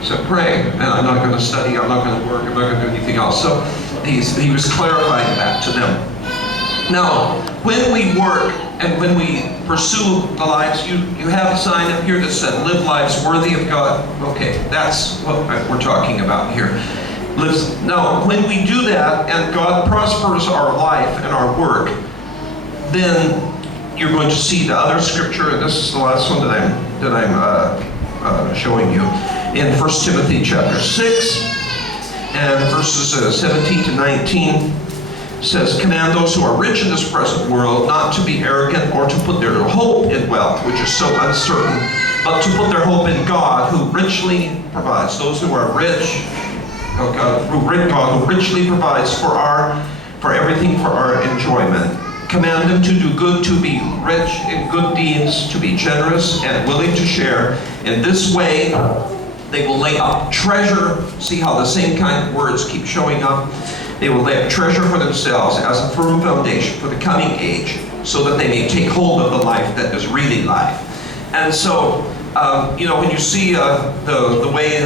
He said, pray, and I'm not going to study, I'm not going to work, I'm not going to do anything else. So he was clarifying that to them. Now, when we work and when we pursue the lives, you have a sign up here that said, live lives worthy of God. Okay, that's what we're talking about here. Now, when we do that and God prospers our life and our work, then you're going to see the other scripture, and this is the last one that I'm showing you, in 1 Timothy chapter 6 and verses 17 to 19. Says, command those who are rich in this present world not to be arrogant or to put their hope in wealth, which is so uncertain, but to put their hope in God, who richly provides. Those who are rich, God who richly provides for everything for our enjoyment. Command them to do good, to be rich in good deeds, to be generous and willing to share. In this way, they will lay up treasure. See how the same kind of words keep showing up? They will lay up treasure for themselves as a firm foundation for the coming age, so that they may take hold of the life that is really life. And so, when you see the way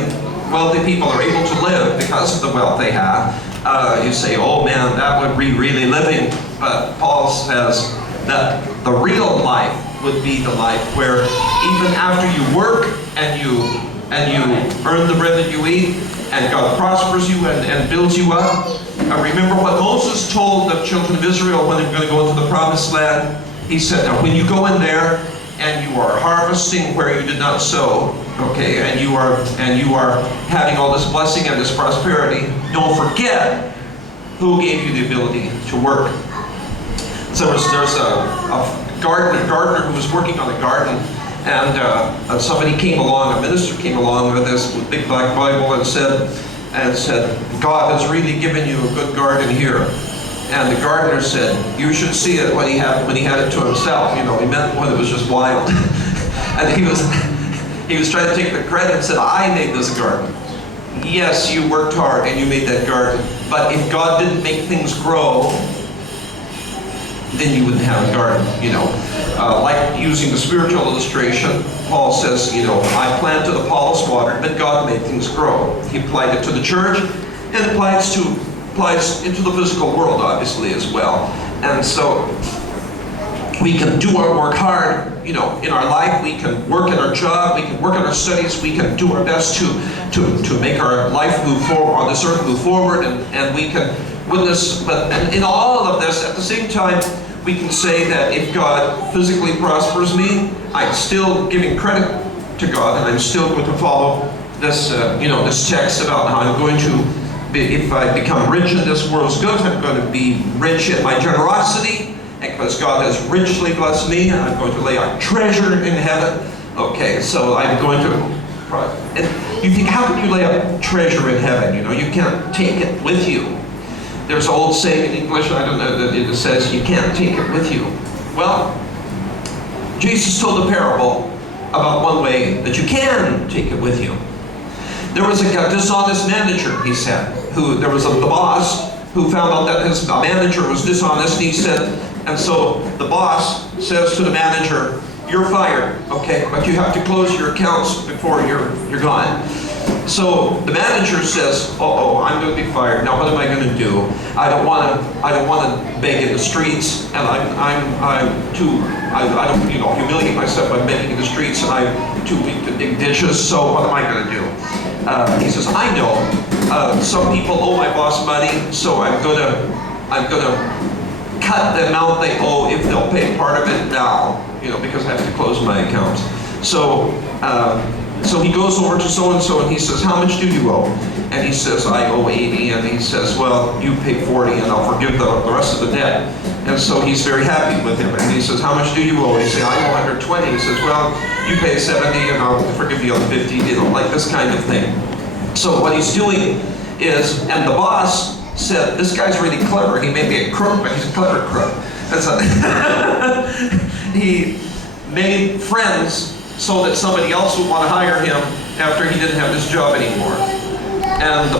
wealthy people are able to live because of the wealth they have, you say, oh man, that would be really living. But Paul says that the real life would be the life where even after you work and you earn the bread that you eat, and God prospers you and builds you up. Remember what Moses told the children of Israel when they were going to go into the promised land? He said, now when you go in there and you are harvesting where you did not sow, okay, and you are having all this blessing and this prosperity, don't forget who gave you the ability to work. So there's a gardener who was working on a garden, and somebody came along, a minister came along with this big black Bible and said, God has really given you a good garden here. And the gardener said, you should see it when he had it to himself. He meant when it was just wild. And he was trying to take the credit and said, I made this garden. Yes, you worked hard and you made that garden. But if God didn't make things grow, then you wouldn't have a garden, Like using the spiritual illustration, Paul says, I planted, Apollos watered, but God made things grow. He applied it to the church, and it applies into the physical world, obviously, as well. And so we can do our work hard, in our life. We can work in our job. We can work on our studies. We can do our best to make our life move forward, on this earth move forward, and we can witness. But in all of this, at the same time, we can say that if God physically prospers me, I'm still giving credit to God, and I'm still going to follow this, this text about how I'm going to be, if I become rich in this world's goods, I'm going to be rich in my generosity, and because God has richly blessed me, and I'm going to lay out treasure in heaven. Okay, so I'm going to. And you think, how can you lay up treasure in heaven? You can't take it with you. There's an old saying in English, I don't know, that it says, you can't take it with you. Well, Jesus told a parable about one way that you can take it with you. There was a dishonest manager, he said, there was the boss who found out that his manager was dishonest, and he said, and so the boss says to the manager, you're fired, okay, but you have to close your accounts before you're gone. So the manager says, I'm going to be fired. Now what am I going to do? I don't want to beg in the streets, and I don't humiliate myself by begging in the streets, and I'm too weak to dig ditches. So what am I going to do? He says, I know some people owe my boss money, so I'm gonna cut the amount they owe if they'll pay part of it now, because I have to close my account. So he goes over to so-and-so and he says, how much do you owe? And he says, I owe 80. And he says, well, you pay 40 and I'll forgive the rest of the debt. And so he's very happy with him. And he says, how much do you owe? He says, I owe 120. He says, well, you pay 70 and I'll forgive the other 50, like this kind of thing. So what he's doing is, and the boss said, this guy's really clever. He may be a crook, but he's a clever crook. He made friends so that somebody else would want to hire him after he didn't have this job anymore. And